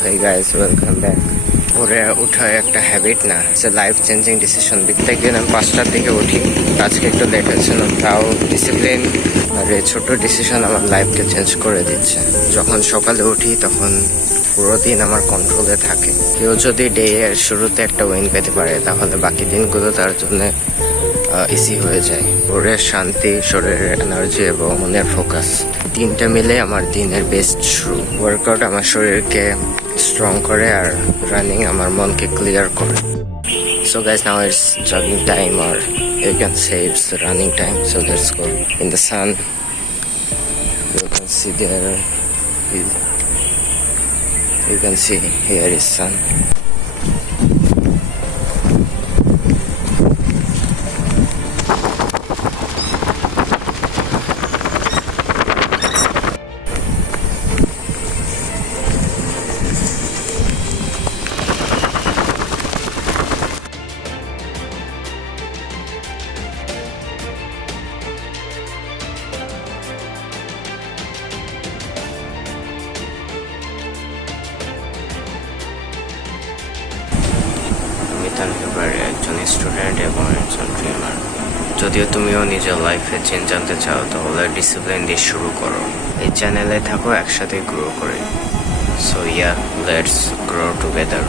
hey guys, welcome back. ভোরে ওঠা একটা হ্যাবিট না, it's a life changing decision. প্রত্যেকদিন আমি 5টার দিকে উঠি, আজকে একটু লেট হয়েছিল, তাও ডিসিপ্লিন আর এই ছোট্ট ডিসিশন আমার লাইফকে চেঞ্জ করে দিচ্ছে। যখন সকালে উঠি তখন পুরো দিন আমার কন্ট্রোলে থাকে। কেউ যদি ডে এর শুরুতে একটা উইন পেতে পারে তাহলে বাকি দিনগুলো তার জন্য ইজি হয়ে যায়। ভোরের শান্তি, শরীরের এনার্জি এবং মনের ফোকাস, তিনটা মিলে আমার দিনের বেস্ট শুরু। ওয়ার্কআউট আমার শরীরকে স্ট্রং করে আর রানিং আমার মনকে ক্লিয়ার করে। So guys, now it's jogging time, or you can say it's the running time. So let's go. In the sun, you can see there, you can see here is sun. একজন student এবং একজন dreamer. যদিও তুমিও নিজের লাইফে change আনতে চাও তাহলে ডিসিপ্লিন দিয়ে শুরু করো। এই চ্যানেলে থাকো, একসাথে গ্রো করে। So yeah, let's grow together.